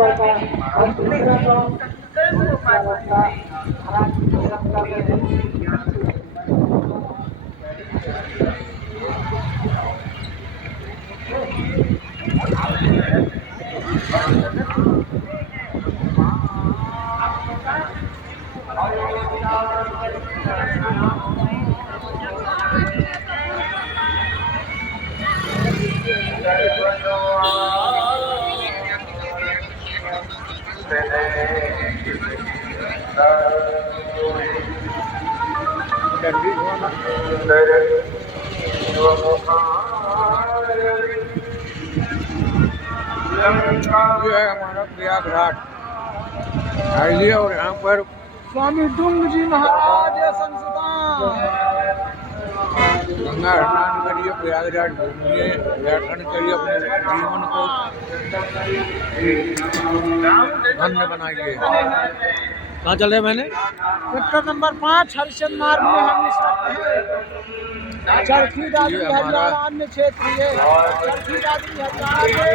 ये है हमारा प्रयागराज आइए और यहाँ पर स्वामी डुंग जी महाराज संस्थान गंगा स्नान करिए, प्रयागराज घूमिए, दर्शन करिए, अपने जीवन को धन्य बनाइए। कहाँ चल रहे मैंने सेक्टर नंबर 5 हरिश्चंद्र मार्ग में हम इस वक्त हैं। चरखी दादरी हरियाणा अन्य क्षेत्रीय चरखी दादरी हरियाणा के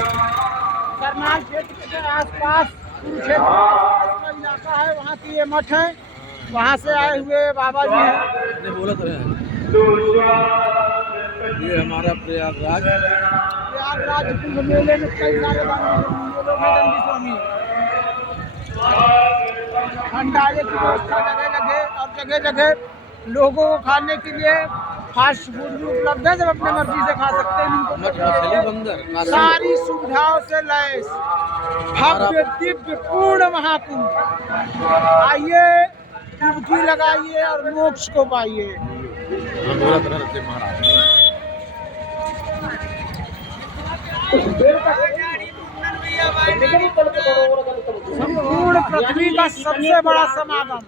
करनाल क्षेत्र के आसपास कुरुक्षेत्र का इलाका है, वहाँ की ये मठ है। वहाँ से आए हुए बाबा जी हैं। बोला तो है। ये हमारा प्रयागराज कुंभ मेले में कई सारे स्वामी भंडारे की व्यवस्था जगह जगह और जगह जगह लोगों को खाने के लिए फास्ट फूड भी उपलब्ध है, जब अपने मर्जी से खा सकते हैं। मछली बंदर सारी सुविधाओं से लैस भव्य दिव्य पूर्ण महाकुंभ। आइए, डुबकी लगाइए और मोक्ष को पाइए। संपूर्ण पृथ्वी का सबसे बड़ा समागम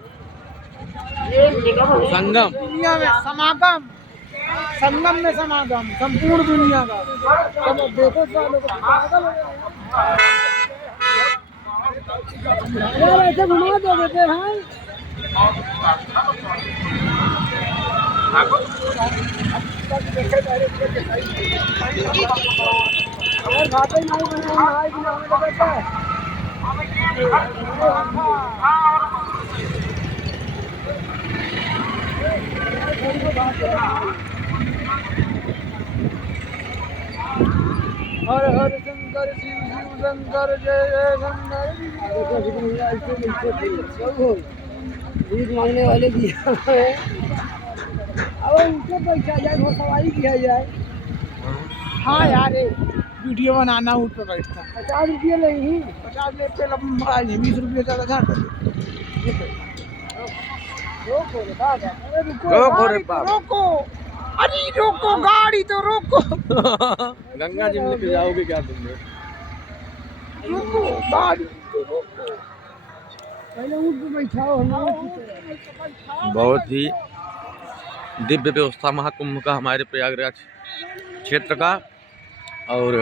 संगम दुनिया में, समागम संगम में समागम संपूर्ण दुनिया का। सब देखो यार ऐसे घुमा दो देते हैं। और घाटे नहीं बनाए हर हर शंकर शिव शिव शंकर जय जय शंकर। दूध मांगने वाले भी अब उनको पैसा जाए, सवारी किया जाए। हाँ यार, वीडियो बनाना उठ पर बैठता 50 रुपये नहीं, 50 रुपये 20 रुपये ज़्यादा झाड़ रोको, अरे रोको गाड़ी तो रोको। गंगा जी में लेके जाओगे क्या तुम? रुको गाड़ी तो रोको, पहले ऊँट पे बैठाओ। बहुत ही दिव्य व्यवस्था महाकुंभ का हमारे प्रयागराज क्षेत्र का। और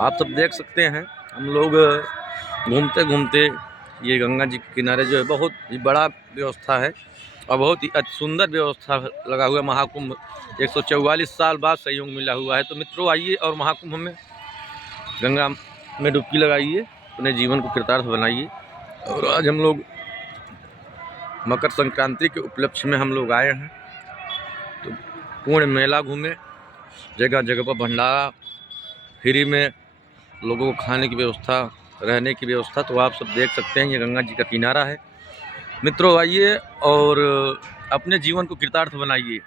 आप सब देख सकते हैं, हम लोग घूमते घूमते ये गंगा जी के किनारे जो है बहुत ही बड़ा व्यवस्था है और बहुत ही सुंदर व्यवस्था लगा हुआ है। महाकुंभ 144 साल बाद सहयोग मिला हुआ है। तो मित्रों, आइए और महाकुंभ में गंगा में डुबकी लगाइए, अपने जीवन को कृतार्थ बनाइए। और आज हम लोग मकर संक्रांति के उपलक्ष्य में हम लोग आए हैं, तो पूर्ण मेला घूमे, जगह जगह पर भंडारा, फ्री में लोगों को खाने की व्यवस्था, रहने की व्यवस्था। तो आप सब देख सकते हैं, ये गंगा जी का किनारा है। मित्रों, आइए और अपने जीवन को कृतार्थ बनाइए।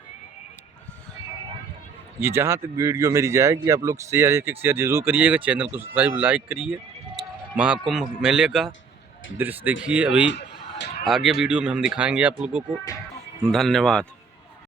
ये जहाँ तक वीडियो मेरी जाएगी, आप लोग शेयर, एक शेयर जरूर करिएगा, चैनल को सब्सक्राइब लाइक करिए। महाकुंभ मेले का दृश्य देखिए, अभी आगे वीडियो में हम दिखाएंगे आप लोगों को। धन्यवाद।